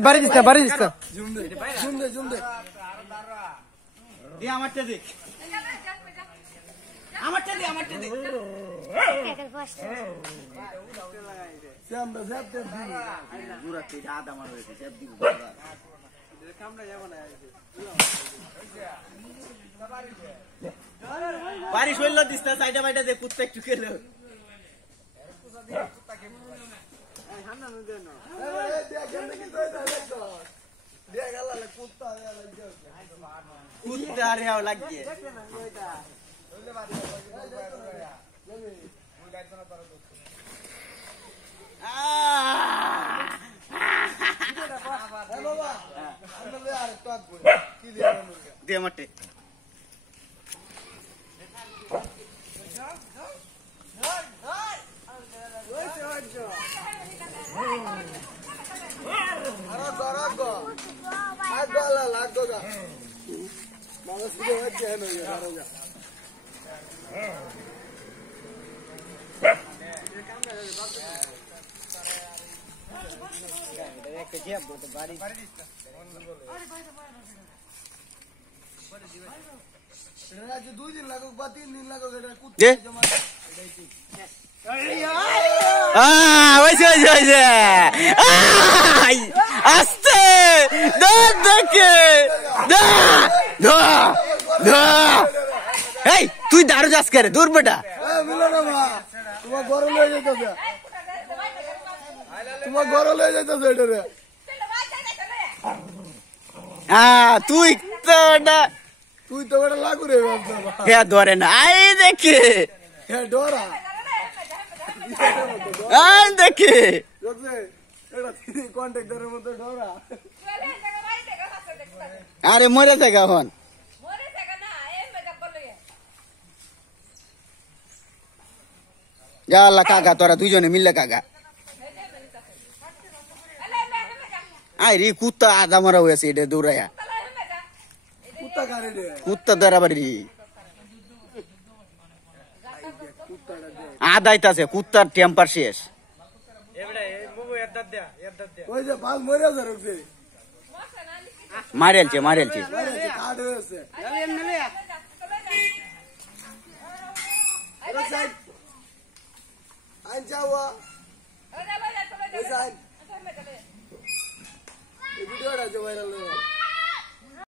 বাড়ি দিস বাড়ি দিস বারিশ হইল দিস না সাইডে বাইডে দে কুত্তা একটু খেলো কুত্তা রে লাগিয়ে দে মাঠে আস্তে তুই দারু যাস করে দূর বেটা তোমার গরম হয়ে যাইতেছে এটা রে তুই তো বেটা লাগু রে হ্যাঁ ধরে না আই দেখে হ্যাঁ ডরা দেখে কন্ট্রাক্টরের মতো ডরা আরে মরে থাকে এখন যা আল্লাহ কাকা তোরা দুইজনে মিললে কাকা আই রে কুত্তা আদা মারা হয়েছে এটা দৌড়াইয়া কুত্তা দ্বারা বাড়ি আদাইতাছে কুত্তার টেম্পার শেষ মারেলছে